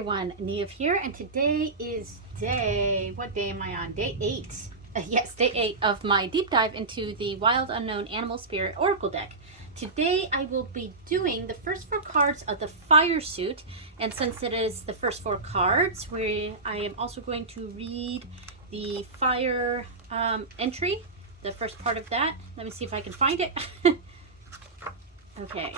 everyone, Neve here, and today is what day am I on? Day 8. Yes, day 8 of my deep dive into the Wild Unknown Animal Spirit Oracle deck. Today I will be doing the first 4 cards of the Fire Suit, and since it is the first 4 cards, I am also going to read the Fire entry, the first part of that. Let me see if I can find it. Okay,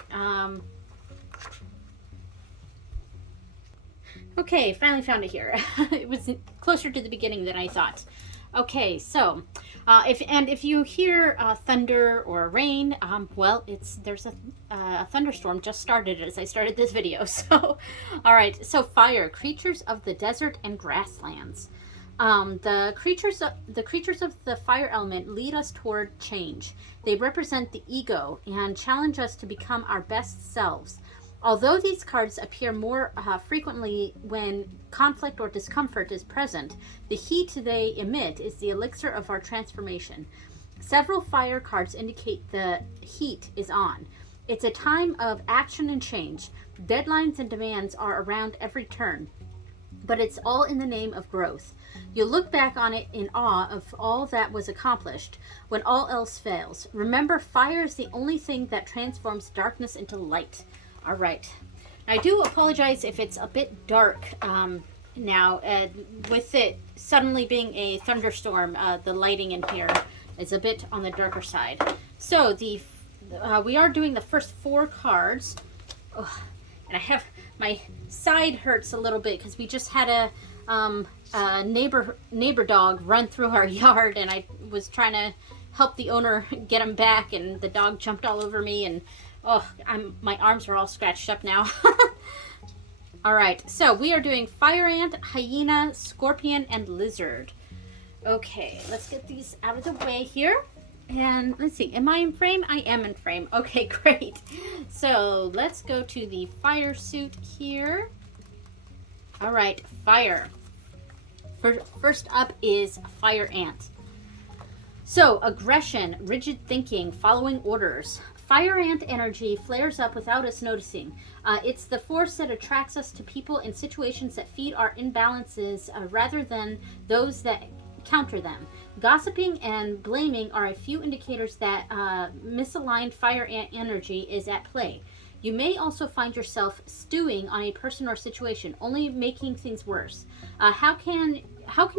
okay, finally found it here. It was closer to the beginning than I thought. Okay, so if you hear thunder or rain, well, there's a thunderstorm just started as I started this video. So, all right. So fire, creatures of the desert and grasslands. The creatures of the fire element lead us toward change. They represent the ego and challenge us to become our best selves. Although these cards appear more frequently when conflict or discomfort is present, the heat they emit is the elixir of our transformation. Several fire cards indicate the heat is on. It's a time of action and change. Deadlines and demands are around every turn, but it's all in the name of growth. You'll look back on it in awe of all that was accomplished when all else fails. Remember, fire is the only thing that transforms darkness into light. All right. I do apologize if it's a bit dark now. With it suddenly being a thunderstorm, the lighting in here is a bit on the darker side. So we are doing the first 4 cards. Oh, and I have my side hurts a little bit because we just had a neighbor dog run through our yard, and I was trying to help the owner get him back, and the dog jumped all over me, and oh, my arms are all scratched up now. All right, so we are doing fire ant, hyena, scorpion, and lizard. Okay, let's get these out of the way here. And let's see, am I in frame? I am in frame. Okay, great. So let's go to the fire suit here. All right, fire. First up is fire ant. So, aggression, rigid thinking, following orders. Fire ant energy flares up without us noticing. It's the force that attracts us to people in situations that feed our imbalances rather than those that counter them. Gossiping and blaming are a few indicators that misaligned fire ant energy is at play. You may also find yourself stewing on a person or situation, only making things worse. How can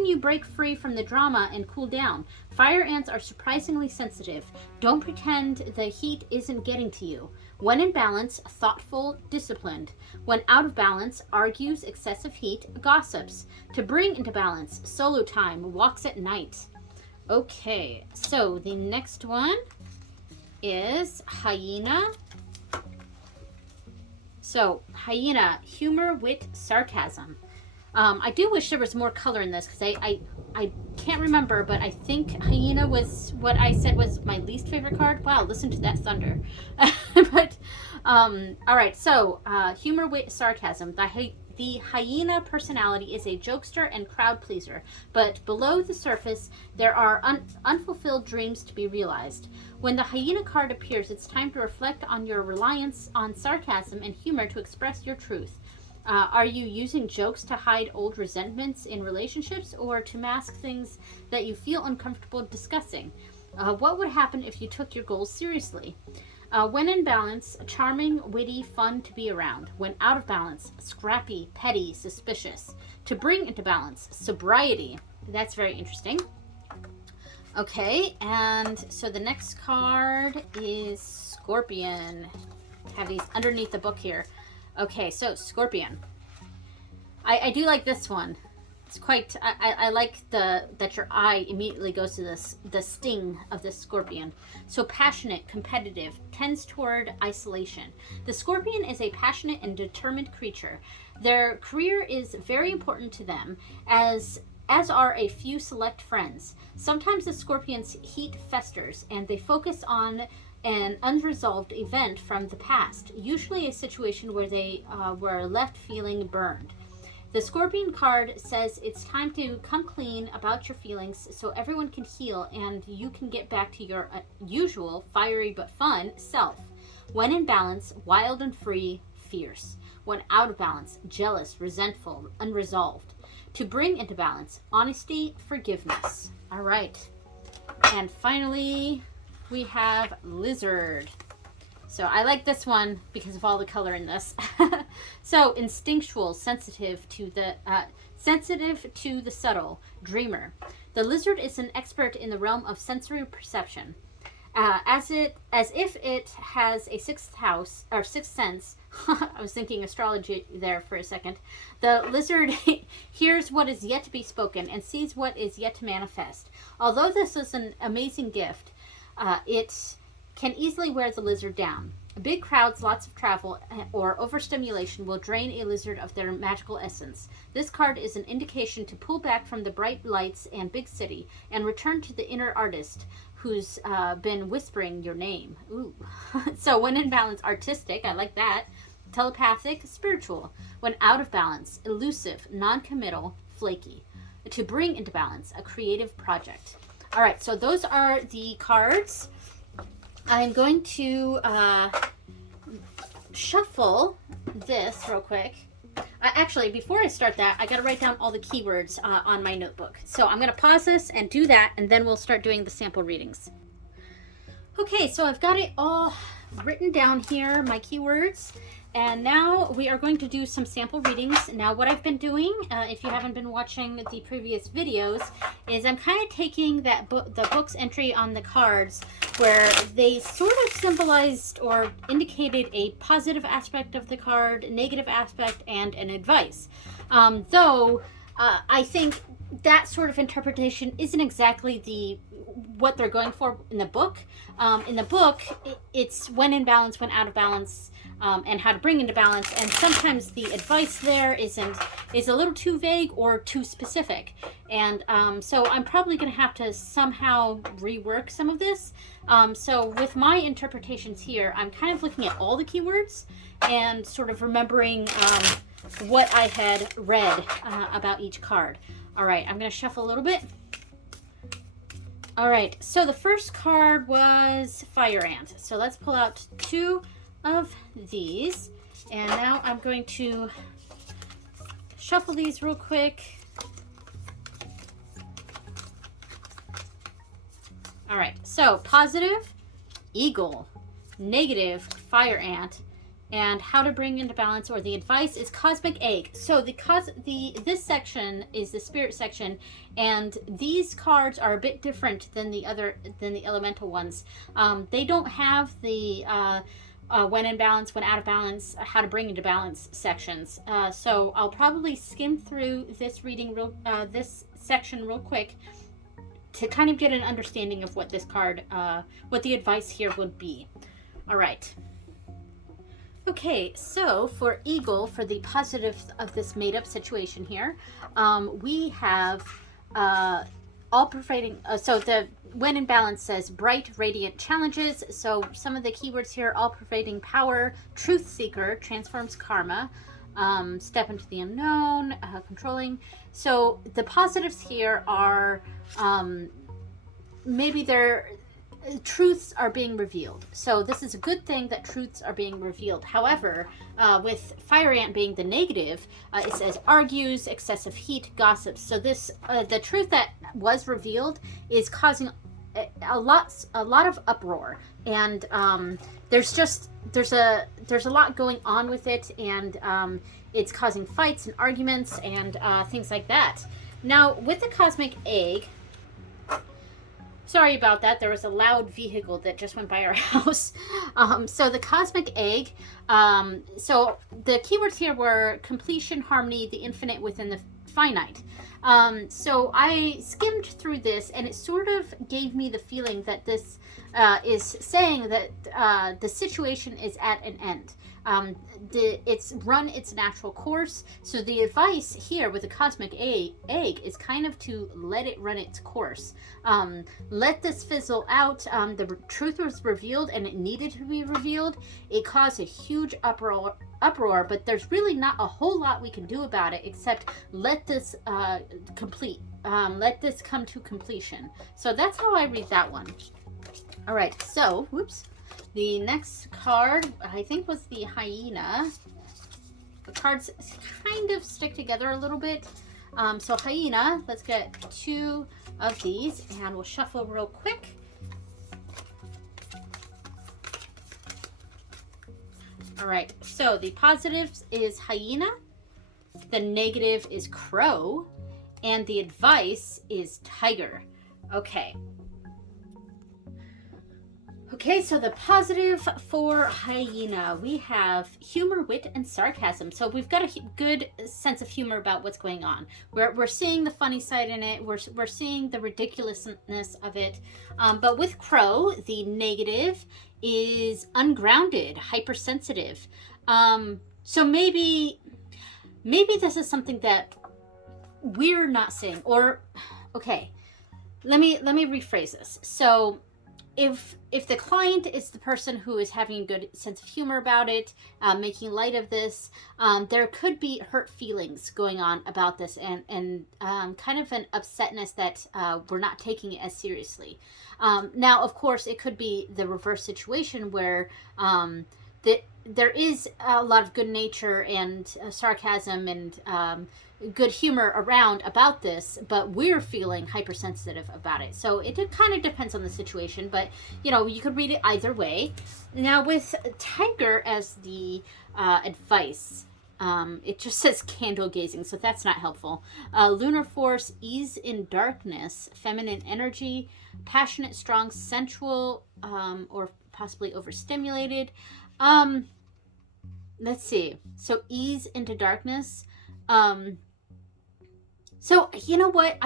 you break free from the drama and cool down? Fire ants are surprisingly sensitive. Don't pretend the heat isn't getting to you. When in balance, thoughtful, disciplined. When out of balance, argues, excessive heat, gossips. To bring into balance, solo time, walks at night. Okay, so the next one is hyena. So, hyena, humor, wit, sarcasm. I do wish there was more color in this because I can't remember, but I think hyena was what I said was my least favorite card. Wow, listen to that thunder. But, all right, so humor, wit, sarcasm. The hyena personality is a jokester and crowd pleaser, but below the surface, there are unfulfilled dreams to be realized. When the hyena card appears, it's time to reflect on your reliance on sarcasm and humor to express your truth. Are you using jokes to hide old resentments in relationships or to mask things that you feel uncomfortable discussing? What would happen if you took your goals seriously? When in balance, charming, witty, fun to be around. When out of balance, scrappy, petty, suspicious. To bring into balance, sobriety. That's very interesting. Okay, and so the next card is Scorpion. I have these underneath the book here. Okay, so Scorpion. I do like this one. It's quite, I like that your eye immediately goes to the sting of this scorpion. So passionate, competitive, tends toward isolation. The scorpion is a passionate and determined creature. Their career is very important to them, as are a few select friends. Sometimes the scorpion's heat festers, and they focus on an unresolved event from the past, usually a situation where they were left feeling burned. The Scorpion card says it's time to come clean about your feelings so everyone can heal and you can get back to your usual, fiery but fun self. When in balance, wild and free, fierce. when out of balance, jealous, resentful, unresolved. To bring into balance, honesty, forgiveness. All right. And finally, we have lizard. So I like this one because of all the color in this. So instinctual, sensitive to the subtle, dreamer. The lizard is an expert in the realm of sensory perception. As if it has a sixth house or sixth sense. I was thinking astrology there for a second. The lizard hears what is yet to be spoken and sees what is yet to manifest. Although this is an amazing gift, it can easily wear the lizard down. Big crowds, lots of travel, or overstimulation will drain a lizard of their magical essence. This card is an indication to pull back from the bright lights and big city and return to the inner artist who's been whispering your name. Ooh. So when in balance, artistic, I like that. Telepathic, spiritual. When out of balance, elusive, non-committal, flaky. To bring into balance, a creative project. All right, so those are the cards. I'm going to shuffle this real quick. Actually, before I start that, I got to write down all the keywords on my notebook. So I'm going to pause this and do that, and then we'll start doing the sample readings. Okay, so I've got it all written down here, my keywords. And now we are going to do some sample readings. Now what I've been doing, if you haven't been watching the previous videos, is I'm kind of taking that the book's entry on the cards where they sort of symbolized or indicated a positive aspect of the card, negative aspect, and an advice. Though I think that sort of interpretation isn't exactly what they're going for in the book. In the book, it's when in balance, when out of balance, and how to bring into balance, and sometimes the advice there is a little too vague or too specific, and so I'm probably going to have to somehow rework some of this. So with my interpretations here, I'm kind of looking at all the keywords and sort of remembering what I had read about each card. All right, I'm going to shuffle a little bit. All right, so the first card was Fire Ant. So let's pull out two of these, and now I'm going to shuffle these real quick. All right, so positive, eagle, negative, fire ant, and how to bring into balance, or the advice, is cosmic egg. So this section is the spirit section, and these cards are a bit different than the elemental ones. They don't have the when in balance, when out of balance, how to bring into balance sections. So I'll probably skim through this this section real quick to kind of get an understanding of what this card, what the advice here would be. All right. Okay, so for Eagle, for the positive of this made-up situation here, we have all-pervading, so the when in balance says bright, radiant challenges. So some of the keywords here: all-pervading power, truth seeker, transforms karma, step into the unknown, controlling. So the positives here are maybe they're truths are being revealed. So this is a good thing that truths are being revealed. However, with Fire Ant being the negative, it says argues, excessive heat, gossips. So this the truth that was revealed is causing a lot of uproar, and there's a lot going on with it, and it's causing fights and arguments and things like that. Now with the cosmic egg, sorry about that. There was a loud vehicle that just went by our house. So the cosmic egg, so the keywords here were completion, harmony, the infinite within the finite. So I skimmed through this, and it sort of gave me the feeling that this is saying that the situation is at an end. It's run its natural course. So the advice here with the cosmic egg is kind of to let it run its course. Let this fizzle out. The truth was revealed, and it needed to be revealed. It caused a huge uproar, but there's really not a whole lot we can do about it except let this complete. Let this come to completion. So that's how I read that one. All right, so whoops. The next card, I think, was the Hyena. the cards kind of stick together a little bit. So Hyena, let's get 2 of these and we'll shuffle real quick. All right, so the positives is Hyena, the negative is Crow, and the advice is Tiger. Okay. Okay, so the positive for Hyena, we have humor, wit, and sarcasm. So we've got a good sense of humor about what's going on. We're seeing the funny side in it. We're seeing the ridiculousness of it. But with Crow, the negative is ungrounded, hypersensitive. So maybe this is something that we're not seeing. Or, okay, let me rephrase this. So if the client is the person who is having a good sense of humor about it, making light of this, there could be hurt feelings going on about this and kind of an upsetness that we're not taking it as seriously. Now, of course, it could be the reverse situation where there is a lot of good nature and sarcasm and good humor around about this, but we're feeling hypersensitive about it. So it kind of depends on the situation, but you could read it either way. Now with Tiger as the advice, it just says candle gazing, so that's not helpful. Lunar force, ease in darkness, feminine energy, passionate, strong, sensual, or possibly overstimulated. Let's see. So ease into darkness. So you know what?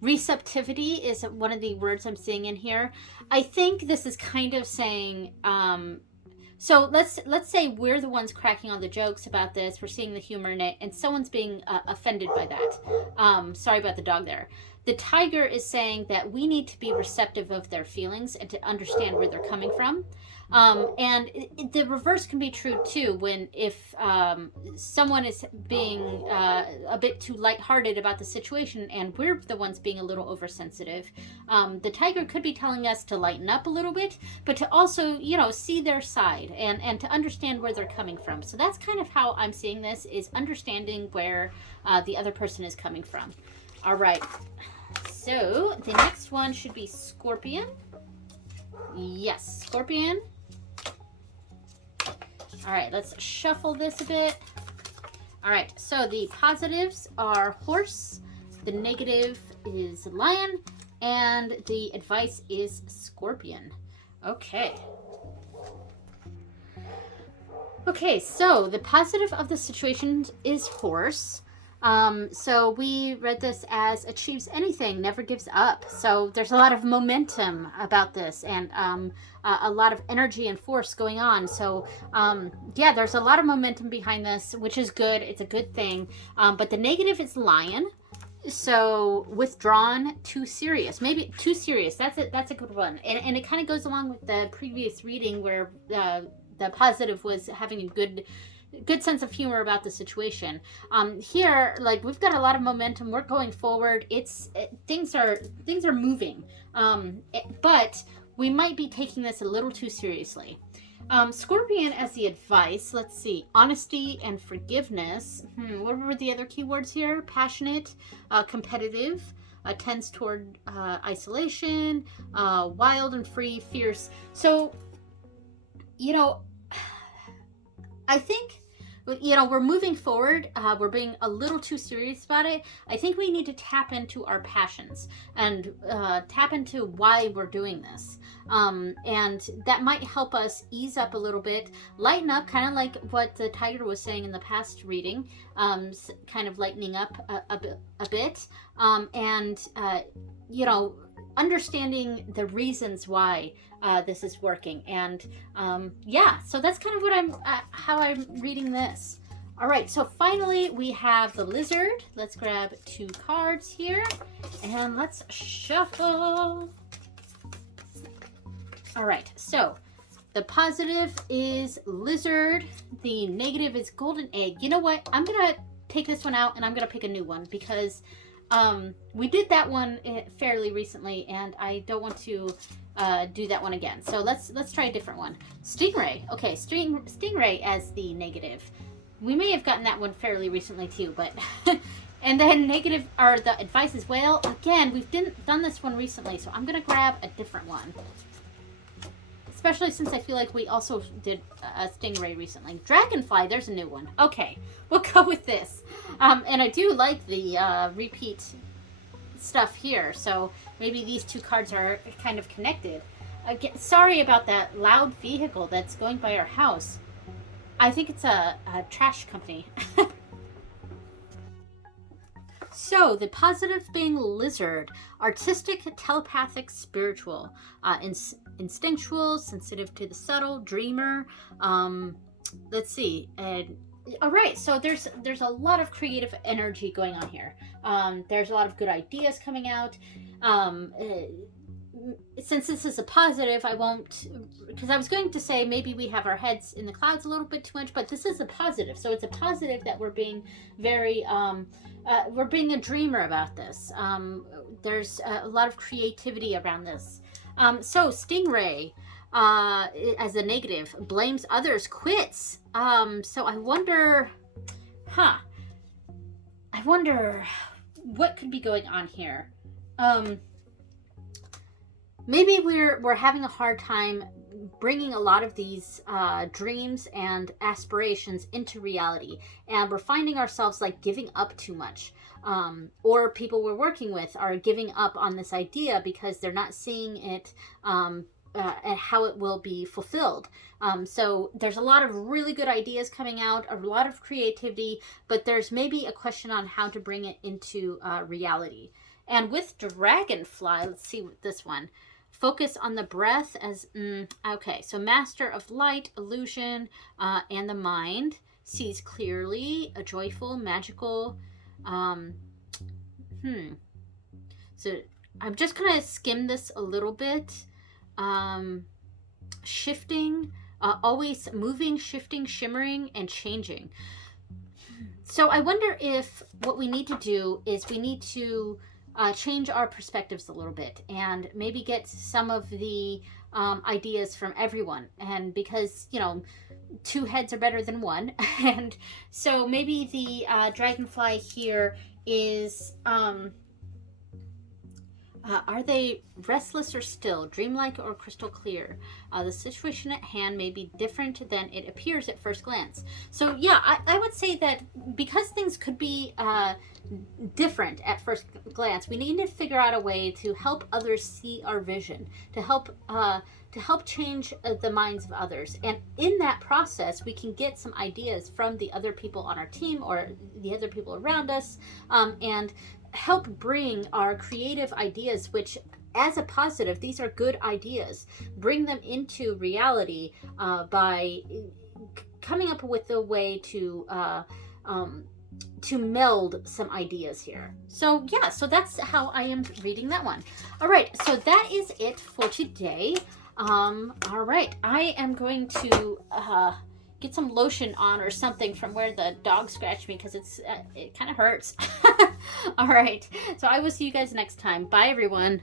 Receptivity is one of the words I'm seeing in here. I think this is kind of saying, so let's say we're the ones cracking on the jokes about this. We're seeing the humor in it, and someone's being offended by that. Sorry about the dog there. The Tiger is saying that we need to be receptive of their feelings and to understand where they're coming from. And the reverse can be true too, when if someone is being a bit too lighthearted about the situation and we're the ones being a little oversensitive, the Tiger could be telling us to lighten up a little bit, but to also, see their side and to understand where they're coming from. So that's kind of how I'm seeing this, is understanding where the other person is coming from. All right. So the next one should be Scorpion. Yes, Scorpion. All right, let's shuffle this a bit. All right, so the positives are horse, the negative is lion, and the advice is scorpion. Okay. Okay, so the positive of the situation is horse. So we read this as achieves anything, never gives up. So there's a lot of momentum about this and a lot of energy and force going on. So yeah, there's a lot of momentum behind this, which is good. It's a good thing. But the negative is lion. So withdrawn, too serious, maybe too serious. That's a good one. And it kind of goes along with the previous reading where the positive was having a good sense of humor about the situation. Here, like, we've got a lot of momentum. We're going forward. Things are moving. But we might be taking this a little too seriously. Scorpion as the advice, let's see, honesty and forgiveness. What were the other keywords here? Passionate, competitive, tends toward isolation, wild and free, fierce. So, I think, we're moving forward. We're being a little too serious about it. I think we need to tap into our passions and tap into why we're doing this. And that might help us ease up a little bit, lighten up, kind of like what the Tiger was saying in the past reading, kind of lightening up a bit. And, understanding the reasons why this is working. And yeah, so that's kind of what how I'm reading this. All right, so finally we have the lizard. Let's grab 2 cards here and let's shuffle. All right, so the positive is lizard, the negative is golden egg. You know what, I'm gonna take this one out and I'm gonna pick a new one because We did that one fairly recently, and I don't want to do that one again. So let's try a different one. Stingray. Okay, Stingray as the negative. We may have gotten that one fairly recently too, but and then negative are the advice as well. Again, we've done this one recently, so I'm gonna grab a different one. Especially since I feel like we also did a Stingray recently. Dragonfly, there's a new one. Okay, we'll go with this. And I do like the repeat stuff here, so maybe these two cards are kind of connected. Again, sorry about that loud vehicle that's going by our house. I think it's a trash company. So, the positive being lizard, artistic, telepathic, spiritual, instinctual, sensitive to the subtle, dreamer. Let's see. All right, so there's a lot of creative energy going on here. There's a lot of good ideas coming out. Since this is a positive, I won't, because I was going to say maybe we have our heads in the clouds a little bit too much, but this is a positive. So it's a positive that we're being very, we're being a dreamer about this. There's a lot of creativity around this. So Stingray, as a negative, blames others, quits. So I wonder what could be going on here. Maybe we're having a hard time bringing a lot of these dreams and aspirations into reality, and we're finding ourselves like giving up too much, or people we're working with are giving up on this idea because they're not seeing it and how it will be fulfilled. So there's a lot of really good ideas coming out, a lot of creativity, but there's maybe a question on how to bring it into reality. And with Dragonfly, let's see what this one. Focus on the breath as, okay, so master of light, illusion, and the mind, sees clearly, a joyful, magical, So I'm just going to skim this a little bit. Shifting, always moving, shifting, shimmering, and changing. So I wonder if what we need to do is we need to change our perspectives a little bit and maybe get some of the ideas from everyone. And because, you know, two heads are better than one. And so maybe the dragonfly here is... are they restless or still, dreamlike or crystal clear? The situation at hand may be different than it appears at first glance. So yeah, I would say that because things could be different at first glance, we need to figure out a way to help others see our vision, to help change the minds of others. And in that process, we can get some ideas from the other people on our team or the other people around us, and help bring our creative ideas, which as a positive, these are good ideas, bring them into reality by coming up with a way to meld some ideas here. So yeah, so that's how I am reading that one. All right, so that is it for today. All right, I am going to get some lotion on or something from where the dog scratched me, because it kind of hurts. All right, so I will see you guys next time. Bye, everyone.